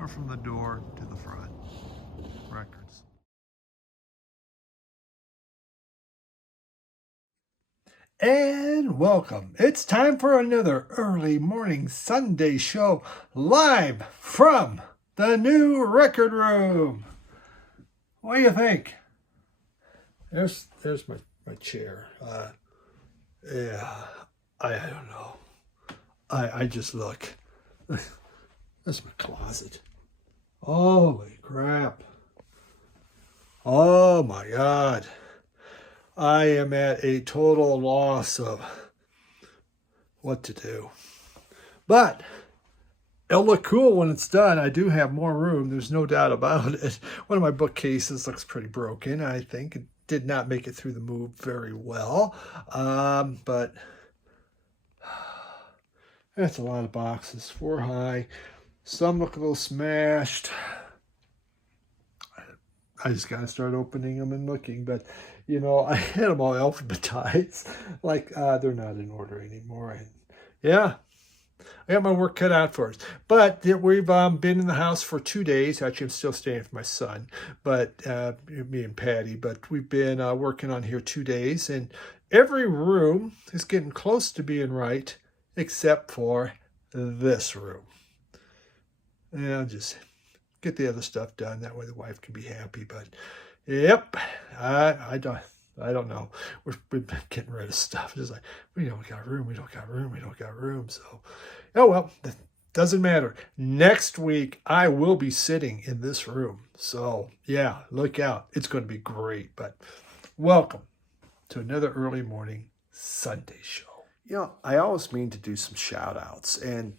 or from the door to the front. Records. And welcome. It's time for another early morning Sunday show live from the new record room. What do you think? There's my chair. Yeah, I don't know. I just look. That's my closet. Holy crap. Oh my God. I am at a total loss of what to do. But it'll look cool when it's done. I do have more room. There's no doubt about it. One of my bookcases looks pretty broken. I think it did not make it through the move very well. But that's a lot of boxes, 4 high. Some look a little smashed. I just got to start opening them and looking. But, you know, I had them all alphabetized. Like, they're not in order anymore. And yeah, I got my work cut out for us. But we've been in the house for 2 days. Actually, I'm still staying with my son, but me and Patty. But we've been working on here 2 days. And every room is getting close to being right, except for this room. And I'll just get the other stuff done. That way the wife can be happy. But yep, I don't know. We've been getting rid of stuff. Just like, we don't got room. We don't got room. We don't got room. So, oh well, that doesn't matter. Next week, I will be sitting in this room. So yeah, look out. It's going to be great. But welcome to another early morning Sunday show. You know, I always mean to do some shout outs, and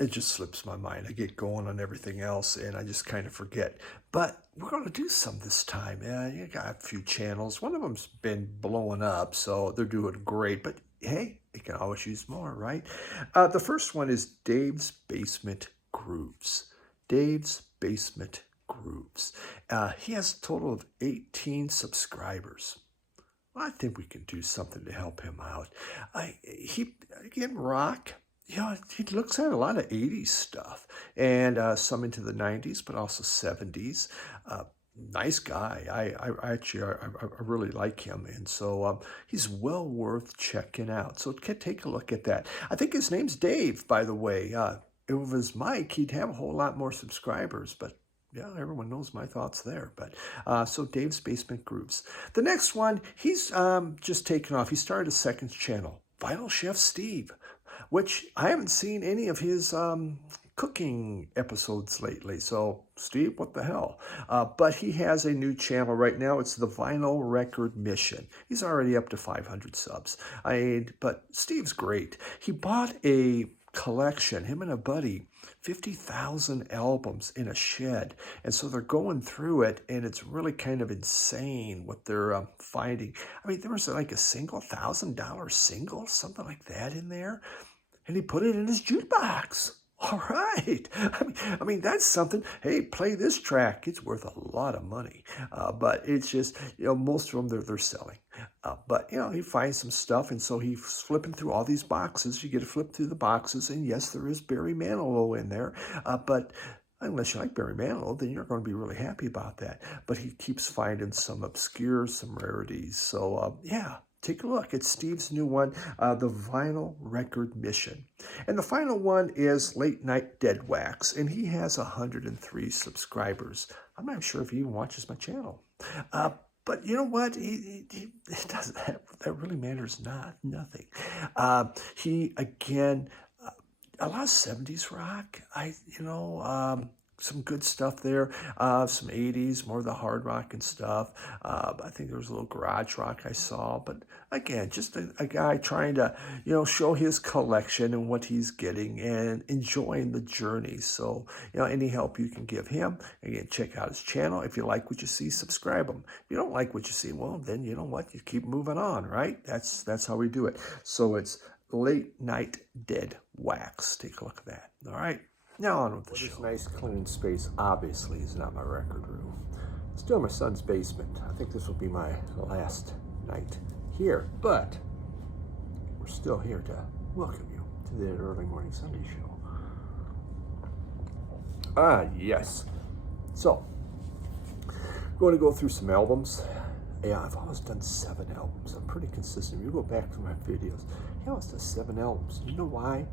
it just slips my mind. I get going on everything else and I just kind of forget. But we're going to do some this time. You got a few channels. One of them's been blowing up, so they're doing great. But hey, you can always use more, right? The first one is Dave's Basement Grooves. Dave's Basement Grooves. He has a total of 18 subscribers. I think we can do something to help him out. He again, rock. Yeah, he looks at a lot of 80s stuff and some into the 90s, but also 70s. Nice guy. I really like him. And so he's well worth checking out. So take a look at that. I think his name's Dave, by the way. If it was Mike, he'd have a whole lot more subscribers, but yeah, everyone knows my thoughts there. But so Dave's Basement Grooves. The next one, he's just taken off. He started a second channel, Vinyl Chef Steve, which I haven't seen any of his cooking episodes lately. So, Steve, what the hell? But he has a new channel right now. It's the Vinyl Record Mission. He's already up to 500 subs. But Steve's great. He bought a collection, him and a buddy, 50,000 albums in a shed. And so they're going through it, and it's really kind of insane what they're finding. I mean, there was like a single $1,000 single, something like that in there. And he put it in his jukebox. All right. I mean, that's something. Hey, play this track. It's worth a lot of money. But it's just, you know, most of them they're selling. But, you know, he finds some stuff. And so he's flipping through all these boxes. You get to flip through the boxes. And yes, there is Barry Manilow in there. But unless you like Barry Manilow, then you're going to be really happy about that. But he keeps finding some obscure, some rarities. So, yeah. Take a look. It's Steve's new one, the Vinyl Record Mission. And the final one is Late Night Dead Wax, and he has 103 subscribers. I'm not sure if he even watches my channel. But you know what? He doesn't have, that really matters nothing. He, again, a lot of 70s rock. Some good stuff there, some 80s, more of the hard rock and stuff. I think there was a little garage rock I saw. But again, just a guy trying to, you know, show his collection and what he's getting and enjoying the journey. So, you know, any help you can give him, again, check out his channel. If you like what you see, subscribe him. If you don't like what you see, well, then you know what? You keep moving on, right? That's how we do it. So it's Late Night Dead Wax. Take a look at that. All right. Now on with the show. This nice clean space obviously is not my record room. It's still my son's basement. I think this will be my last night here, but we're still here to welcome you to the early morning Sunday show. Yes. So, going to go through some albums. Yeah, I've always done 7 albums. I'm pretty consistent. You go back to my videos, I always done 7 albums. You know why?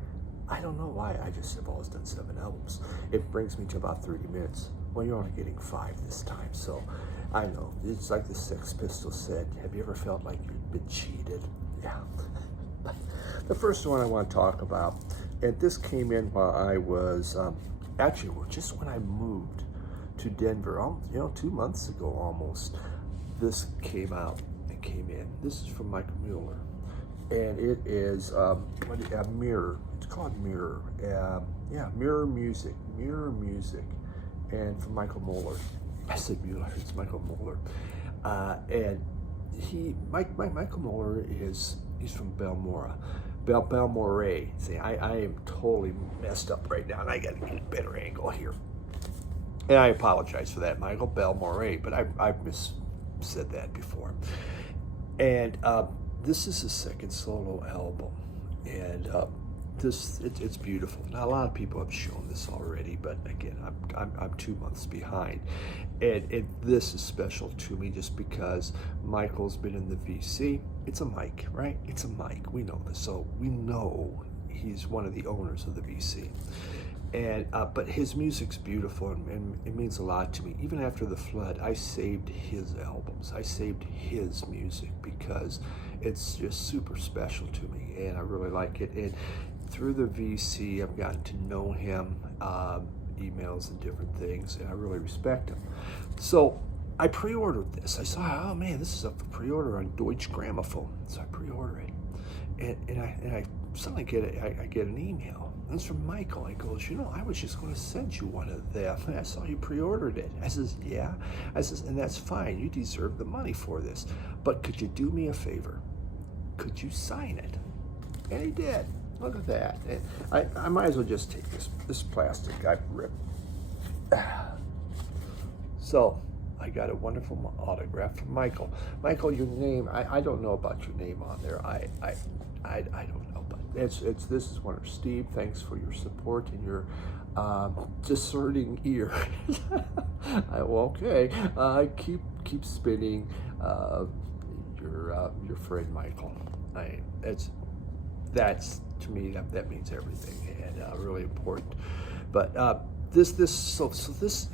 I don't know why. I just have always done 7 albums. It brings me to about 30 minutes. Well, you're only getting 5 this time, so I know. It's like the Sex Pistols said, have you ever felt like you've been cheated? Yeah. The first one I want to talk about, and this came in while I was, actually, just when I moved to Denver, 2 months ago almost, this came out and came in. This is from Michael Muller, and it is Mirror. It's called Mirror. Mirror Music, and from Michael Muller. I said Muller. It's Michael Muller, and Michael Muller he's from Balmorhea. See, I am totally messed up right now, and I got to get a better angle here. And I apologize for that, Michael Balmorhea, but I've said that before. And this is his second solo album, and it's beautiful. Now a lot of people have shown this already, but again, I'm 2 months behind, and this is special to me just because Michael's been in the VC. It's a mic, right? It's a mic. We know this, so we know he's one of the owners of the VC. And but his music's beautiful, and it means a lot to me. Even after the flood, I saved his albums. I saved his music because it's just super special to me, and I really like it. And through the VC, I've gotten to know him, emails and different things, and I really respect him. So I pre-ordered this. I saw, oh man, this is up for pre-order on Deutsche Grammophon. So I pre-ordered it, and I suddenly I get an email. It's from Michael. He goes, I was just going to send you one of them. I saw you pre-ordered it. I says, yeah. I says, and that's fine. You deserve the money for this. But could you do me a favor? Could you sign it? And he did. Look at that. And I might as well just take this plastic I ripped. So I got a wonderful autograph from Michael. Michael, your name, I don't know about your name on there. I don't know, but this is one of Steve. Thanks for your support and your discerning ear. Okay, keep spinning. Your friend Michael. That's to me that means everything, and really important. But this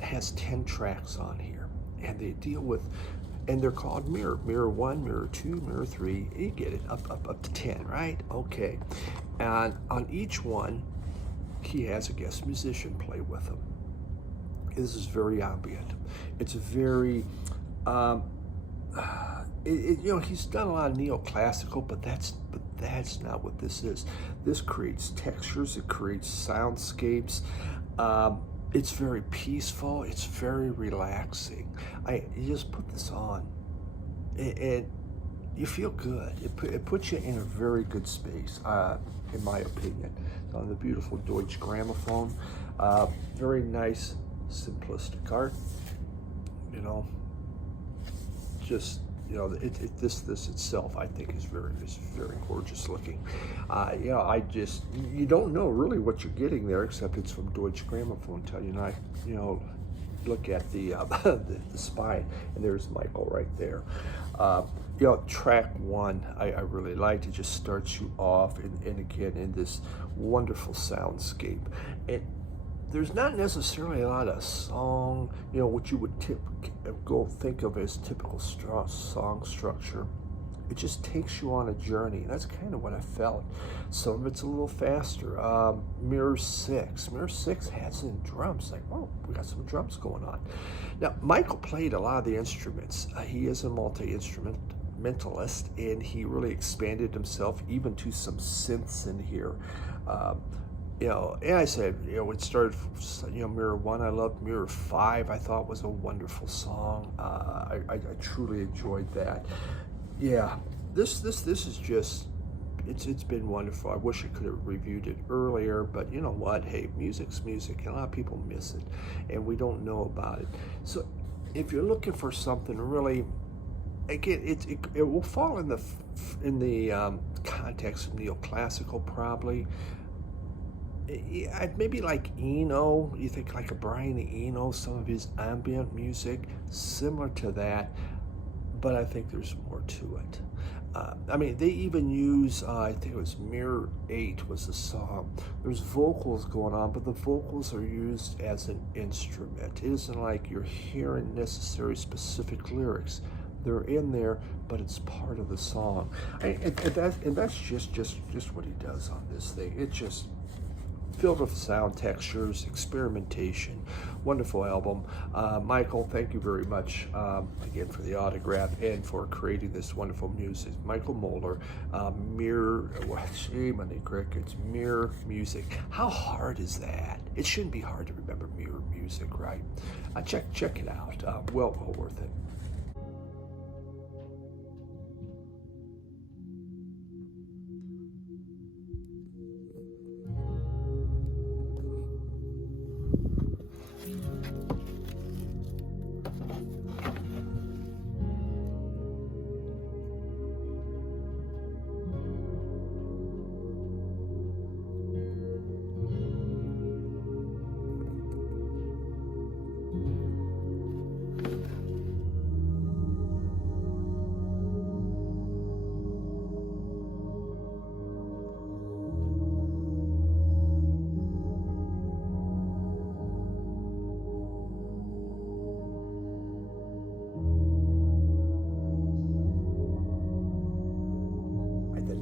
has 10 tracks on here, and they deal with. And they're called Mirror 1, Mirror 2, Mirror 3. You get it, up to 10, right? Okay. And on each one, he has a guest musician play with him. This is very ambient. It's very, he's done a lot of neoclassical, but that's not what this is. This creates textures. It creates soundscapes. It's very peaceful. It's very relaxing. You just put this on, and you feel good. It puts you in a very good space, in my opinion. It's on the beautiful Deutsche Grammophon. Very nice, simplistic art. This itself, I think, is very gorgeous looking. You don't know really what you're getting there, except it's from Deutsche Grammophon until you look at the the spine, and there's Michael right there. Track 1, I really liked. It just starts you off, and again in this wonderful soundscape. And there's not necessarily a lot of song, what you would go think of as typical song structure. It just takes you on a journey. That's kind of what I felt. Some of it's a little faster. Mirror 6 has some drums. Like, oh, we got some drums going on. Now, Michael played a lot of the instruments. He is a multi-instrumentalist, and he really expanded himself even to some synths in here. And I said, it started, Mirror 1, I loved Mirror 5, I thought was a wonderful song. I truly enjoyed that. Yeah, this is just, it's been wonderful. I wish I could have reviewed it earlier, but you know what? Hey, music's music, and a lot of people miss it, and we don't know about it. So if you're looking for something really, again, it will fall in the context of neoclassical probably. maybe like Eno. You think like a Brian Eno, some of his ambient music, similar to that, but I think there's more to it. I mean, they even use, I think it was Mirror 8 was the song. There's vocals going on, but the vocals are used as an instrument. It isn't like you're hearing necessary specific lyrics. They're in there, but it's part of the song. And that's just what he does on this thing. It's just filled with sound textures, experimentation. Wonderful album. Michael, thank you very much again for the autograph and for creating this wonderful music. Michael Muller, Mirror, Jiminy Crickets, Mirror Music. How hard is that? It shouldn't be hard to remember Mirror Music, right? Check it out. Well worth it.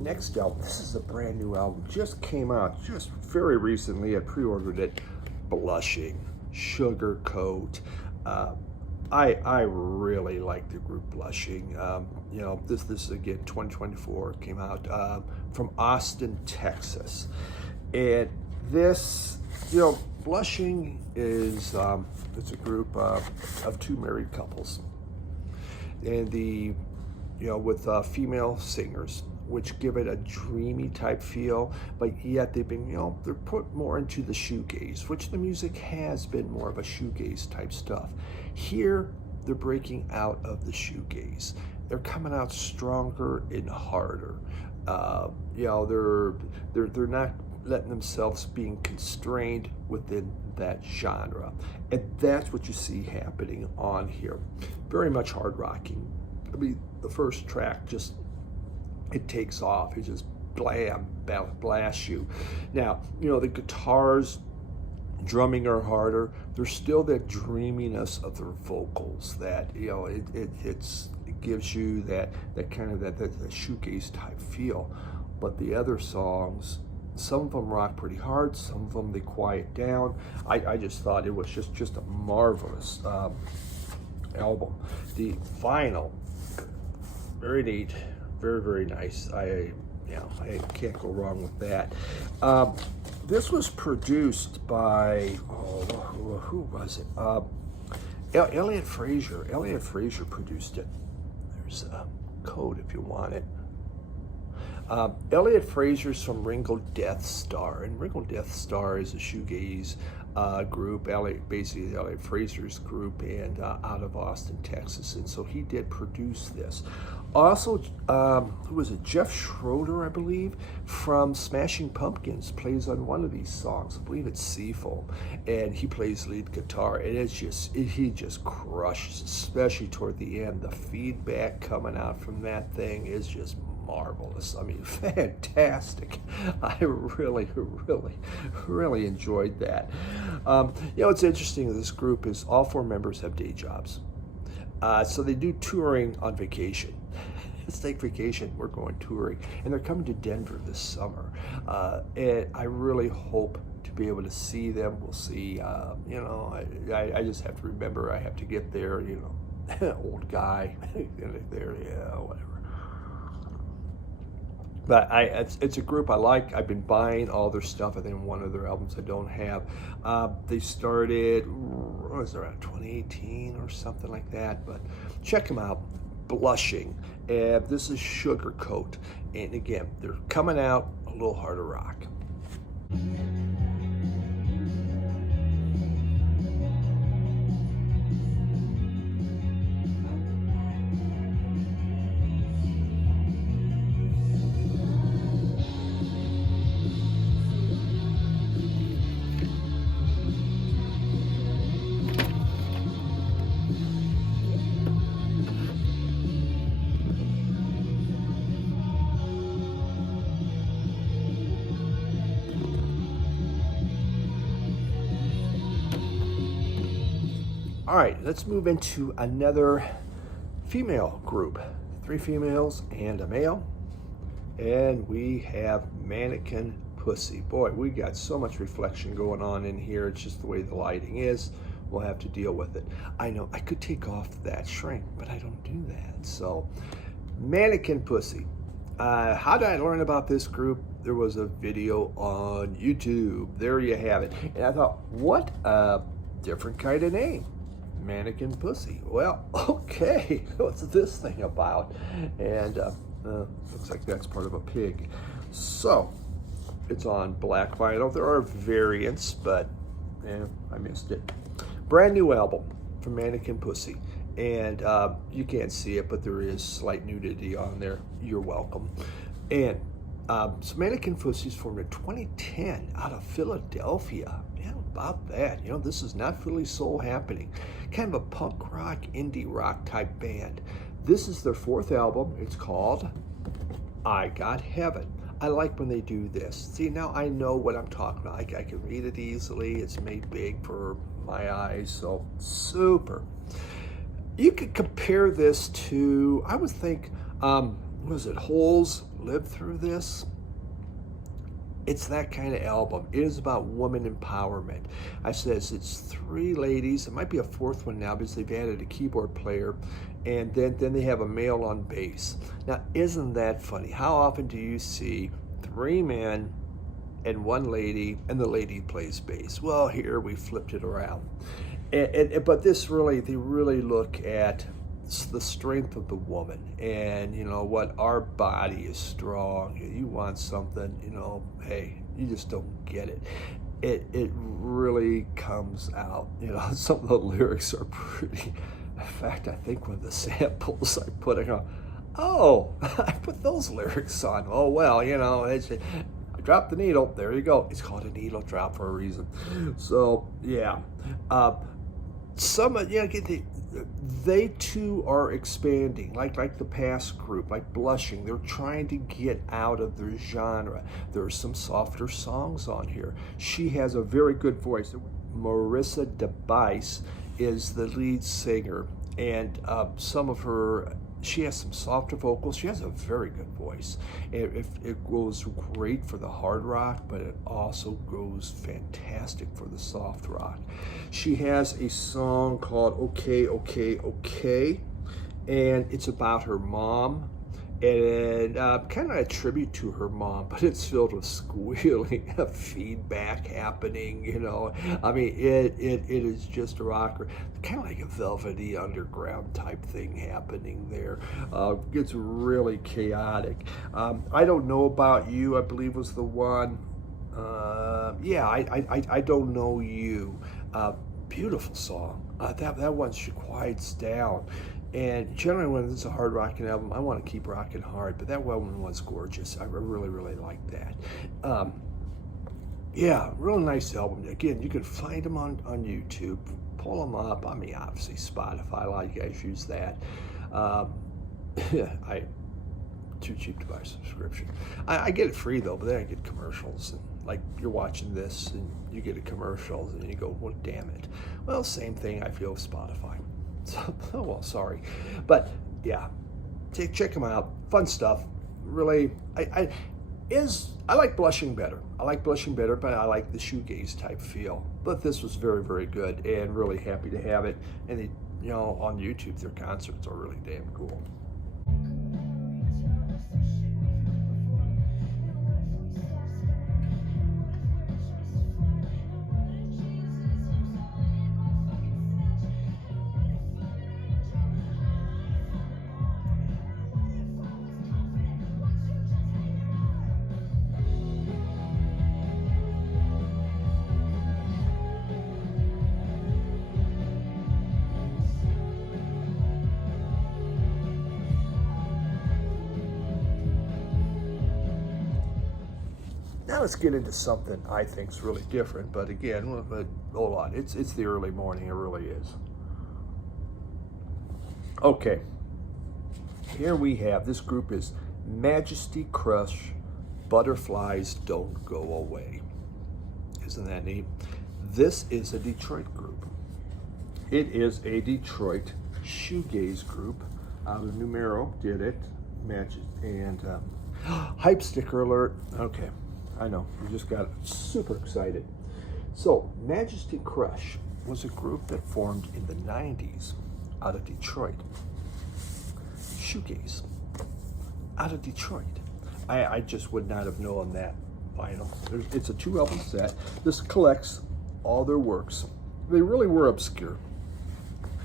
Next album, this is a brand new album, just came out just very recently. I pre-ordered it. Blushing, Sugarcoat. I really like the group Blushing. You know, this is again 2024, came out from Austin, Texas, and this, you know, Blushing is it's a group of two married couples, and the, you know, with female singers, which give it a dreamy type feel, but yet they've been, you know, they're put more into the shoegaze, which the music has been more of a shoegaze type stuff. Here, they're breaking out of the shoegaze. They're coming out stronger and harder. You know, they're not letting themselves being constrained within that genre, and that's what you see happening on here. Very much hard rocking. I mean, the first track just, it takes off. It just blam, blasts you. Now, you know, the guitars, drumming are harder. There's still that dreaminess of their vocals that, you know, it gives you that kind of that shoegaze type feel. But the other songs, some of them rock pretty hard, some of them they quiet down. I just thought it was just a marvelous album. The vinyl, very neat. Very, very nice. I can't go wrong with that. This was produced by, who was it? Elliot Frazier. Elliot Frazier produced it. There's a code if you want it. Elliot Frazier's from Ringo Death Star, and Ringo Death Star is a shoegaze group, basically Elliot Frazier's group, and out of Austin, Texas, and so he did produce this. Also, who was it? Jeff Schroeder, I believe, from Smashing Pumpkins, plays on one of these songs. I believe it's Seafoam, and he plays lead guitar, and he just crushes, especially toward the end. The feedback coming out from that thing is just marvelous. I mean, fantastic. I really enjoyed that. You know, what's interesting with this group is all four members have day jobs. So they do touring on vacation. Let's take vacation, we're going touring. And they're coming to Denver this summer. And I really hope to be able to see them. We'll see, you know, I just have to remember I have to get there, you know, old guy, there, yeah, whatever. But it's a group I like. I've been buying all their stuff. I think one of their albums I don't have. They started, what was it, around 2018 or something like that. But check them out. Blushing. And this is Sugarcoat. And again, they're coming out a little harder rock. All right, let's move into another female group. 3 females and a male. And we have Mannequin Pussy. Boy, we got so much reflection going on in here. It's just the way the lighting is. We'll have to deal with it. I know I could take off that shrink, but I don't do that. So, Mannequin Pussy. How did I learn about this group? There was a video on YouTube. There you have it. And I thought, what a different kind of name. Mannequin Pussy. Well, okay, what's this thing about? And looks like that's part of a pig. So, it's on black vinyl. There are variants, but I missed it. Brand new album from Mannequin Pussy. And you can't see it, but there is slight nudity on there. You're welcome. And so Mannequin Pussy's formed in 2010 out of Philadelphia. Yeah, about that. You know, this is not Philly soul happening. Kind of a punk rock, indie rock type band. This is their 4th album. It's called I Got Heaven. I like when they do this. See, now I know what I'm talking about. I can read it easily. It's made big for my eyes, so super. You could compare this to, I would think, was it Holes lived through this? It's that kind of album. It is about woman empowerment. I says it's 3 ladies. It might be a 4th one now because they've added a keyboard player, and then they have a male on bass. Now, isn't that funny? How often do you see 3 men and 1 lady, and the lady plays bass? Well, here we flipped it around. But this really, they really look at the strength of the woman, and you know what, our body is strong. You want something, you know, hey, you just don't get it. It really comes out. You know, some of the lyrics are pretty. In fact, I think one of the samples I put, I go, oh, I put those lyrics on. Oh well, you know, I dropped the needle. There you go. It's called a needle drop for a reason. So yeah. They too are expanding, like the past group, like Blushing. They're trying to get out of their genre. There are some softer songs on here. She has a very good voice. Marissa DeBice is the lead singer, and she has some softer vocals. She has a very good voice. It goes great for the hard rock, but it also goes fantastic for the soft rock. She has a song called Okay, Okay, Okay, and it's about her mom, and kind of a tribute to her mom, but it's filled with squealing feedback happening, you know. I mean, it is just a rocker, kind of like a Velvety Underground type thing happening there. It's really chaotic. I Don't Know About You, I believe, was the one. I Don't Know You. Beautiful song. That one, she quiets down. And generally when it's a hard rocking album, I want to keep rocking hard, but that one was gorgeous. I really, really like that. Yeah, real nice album. Again, you can find them on YouTube. Pull them up. I mean, obviously Spotify, a lot of you guys use that. Too cheap to buy a subscription. I get it free though, but then I get commercials. And like you're watching this and you get a commercial and you go, well, damn it. Well, same thing I feel with Spotify. So, oh well, sorry. But yeah, check them out. Fun stuff. Really, I like Blushing better. I like Blushing better, but I like the shoegaze type feel. But this was very, very good, and really happy to have it. And you know, on YouTube, their concerts are really damn cool. Now let's get into something I think is really different, but again, hold on, it's the early morning, it really is. Okay, here we have, this group is Majesty Crush, Butterflies Don't Go Away. Isn't that neat? This is a Detroit group. It is a Detroit shoegaze group out of Numero, did it, Majesty, and hype sticker alert. Okay, I know, we just got super excited. So, Majesty Crush was a group that formed in the 90s out of Detroit. Shoegaze out of Detroit. I just would not have known that vinyl. It's a 2-album set. This collects all their works. They really were obscure.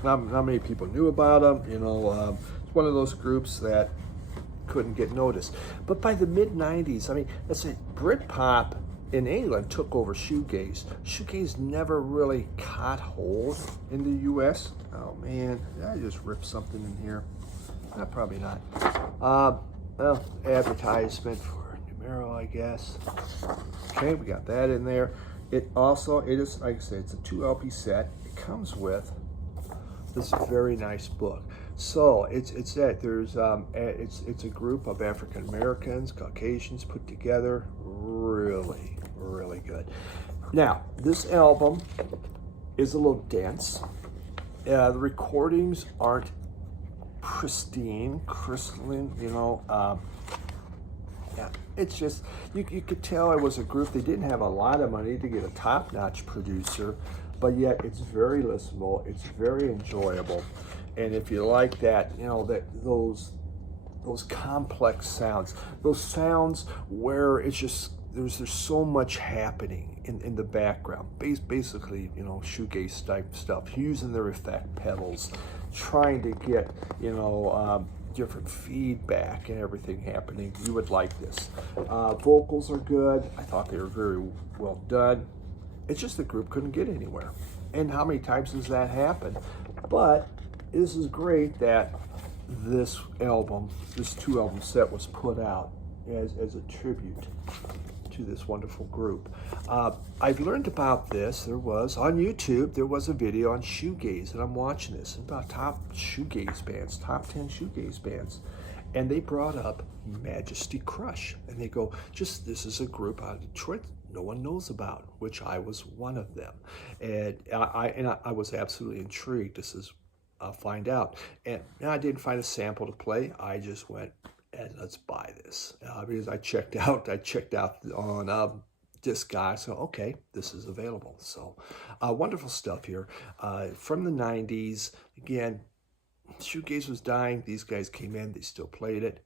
Not many people knew about them. You know, it's one of those groups that couldn't get noticed. But by the mid-90s, I mean, let's say Britpop in England took over shoegaze. Shoegaze never really caught hold in the U.S. Oh man, did I just ripped something in here? Probably not. Well, advertisement for Numero, I guess. Okay, we got that in there. It is, like I said, it's a 2 LP set. It comes with this very nice book. So it's that there's it's a group of African Americans, Caucasians put together. Really, really good. Now this album is a little dense. The recordings aren't pristine, crystalline, you know. Yeah, it's just, you could tell it was a group. They didn't have a lot of money to get a top-notch producer, but yet it's very listenable, it's very enjoyable. And if you like that, you know, those complex sounds, those sounds where it's just, there's so much happening in the background. Basically, you know, shoegaze type stuff, using their effect pedals, trying to get, you know, different feedback and everything happening. You would like this. Vocals are good. I thought they were very well done. It's just the group couldn't get anywhere. And how many times does that happen? But this is great that this album, this 2-album set was put out as a tribute to this wonderful group. I've learned about this. There was, on YouTube, there was a video on shoegaze, and I'm watching this, about top shoegaze bands, top 10 shoegaze bands. And they brought up Majesty Crush. And they go, this is a group out of Detroit no one knows about, which I was one of them. And I was absolutely intrigued. This is, I'll find out. And I didn't find a sample to play. I just went, and let's buy this, because I checked out on Discogs. So okay, this is available. So wonderful stuff here from the 90s. Again, shoegaze was dying. These guys came in, they still played it,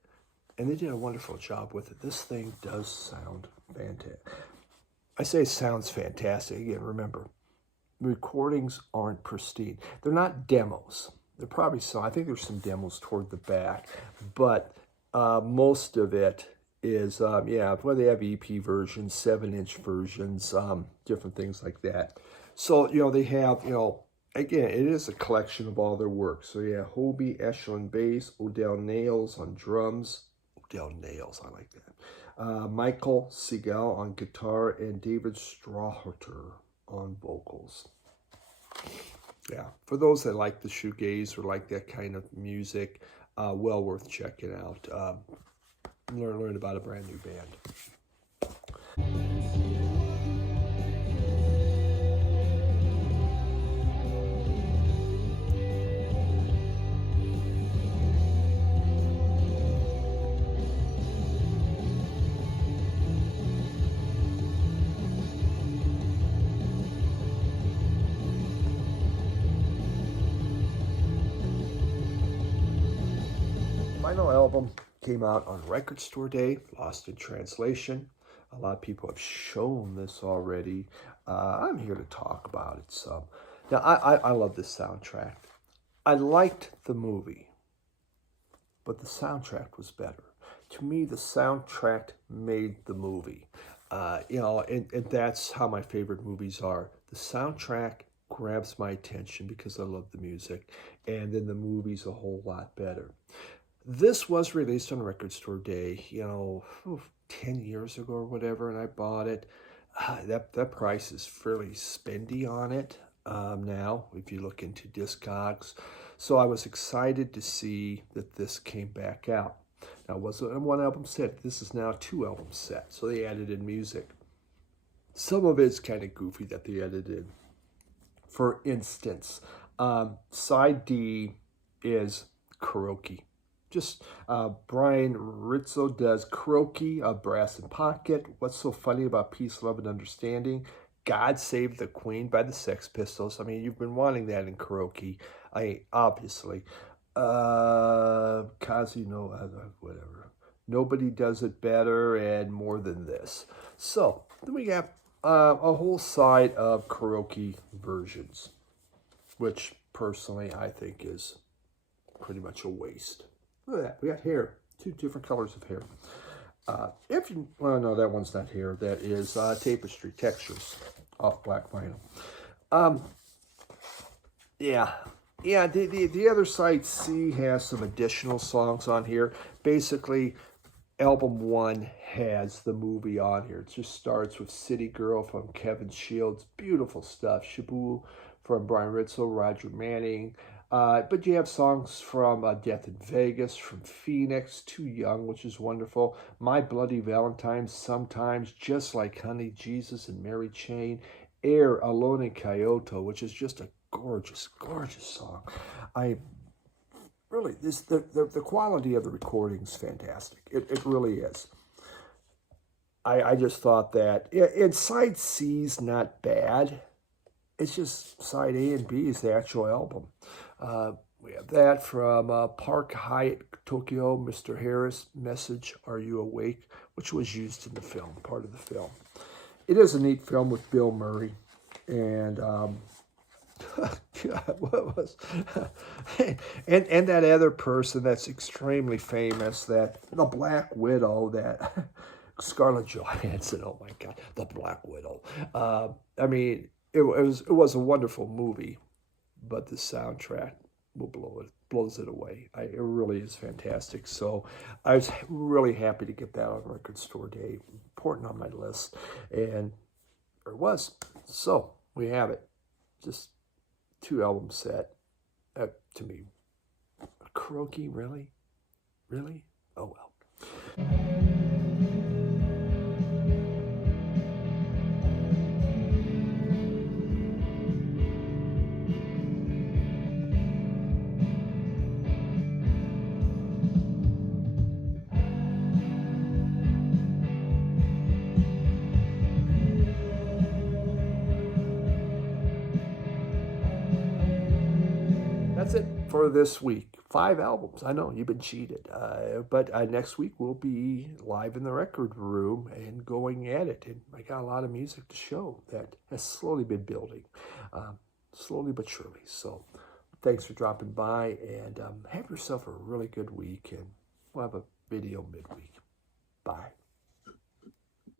and they did a wonderful job with it. This thing does sound fantastic. I say it sounds fantastic. Again, remember, recordings aren't pristine. They're not demos. They're probably some. I think there's some demos toward the back, but most of it is, yeah, well, they have EP versions, 7-inch versions, different things like that. So, you know, they have, you know, again, it is a collection of all their work. So, yeah, Hobie Eshel on bass, Odell Nails on drums. Odell Nails, I like that. Michael Segal on guitar, and David Strawhorter on vocals. Yeah, for those that like the shoegaze or like that kind of music, well worth checking out. Learn about a brand new band. Final album came out on Record Store Day, Lost in Translation. A lot of people have shown this already. I'm here to talk about it some. Now, I love this soundtrack. I liked the movie, but the soundtrack was better. To me, the soundtrack made the movie. You know, and that's how my favorite movies are. The soundtrack grabs my attention because I love the music, and then the movie's a whole lot better. This was released on Record Store Day, you know, 10 years ago or whatever, and I bought it. That price is fairly spendy on it now, if you look into Discogs. So I was excited to see that this came back out. Now, it wasn't a 1-album set. This is now a 2-album set, so they added in music. Some of it's kind of goofy that they added in. For instance, Side D is karaoke. Just Brian Rizzo does karaoke, Brass and Pocket, What's So Funny About Peace, Love, and Understanding, God Save the Queen by the Sex Pistols. I mean, you've been wanting that in karaoke. Obviously. Casino, whatever. Nobody Does It Better and More Than This. So, then we got a whole side of karaoke versions, which personally I think is pretty much a waste. Look at that. We got hair. 2 different colors of hair. Well, no, that one's not hair. That is tapestry textures off black vinyl. Yeah. Yeah, the other side, C, has some additional songs on here. Basically, album 1 has the movie on here. It just starts with City Girl from Kevin Shields. Beautiful stuff. Shabu from Brian Rizzo, Roger Manning. But you have songs from Death in Vegas, from Phoenix, Too Young, which is wonderful. My Bloody Valentine, Sometimes, Just Like Honey, Jesus and Mary Chain. Air, Alone in Kyoto, which is just a gorgeous, gorgeous song. The quality of the recording is fantastic. It really is. I just thought that, and side C's not bad. It's just side A and B is the actual album. We have that from Park Hyatt, Tokyo, Mr. Harris, Message, Are You Awake, which was used in the film, part of the film. It is a neat film with Bill Murray, and God, what was and that other person that's extremely famous, that the Black Widow, that Scarlett Johansson. Oh my God, the Black Widow. I mean, it was a wonderful movie, but the soundtrack blows it away. It really is fantastic. So I was really happy to get that on Record Store Day, important on my list, and it was. So we have it. Just 2 album set. To me, karaoke, really? Oh well. That's it for this week. 5 albums. I know, you've been cheated. But next week we'll be live in the record room and going at it. And I got a lot of music to show that has slowly been building. Slowly but surely. So thanks for dropping by, and have yourself a really good week. And we'll have a video midweek. Bye.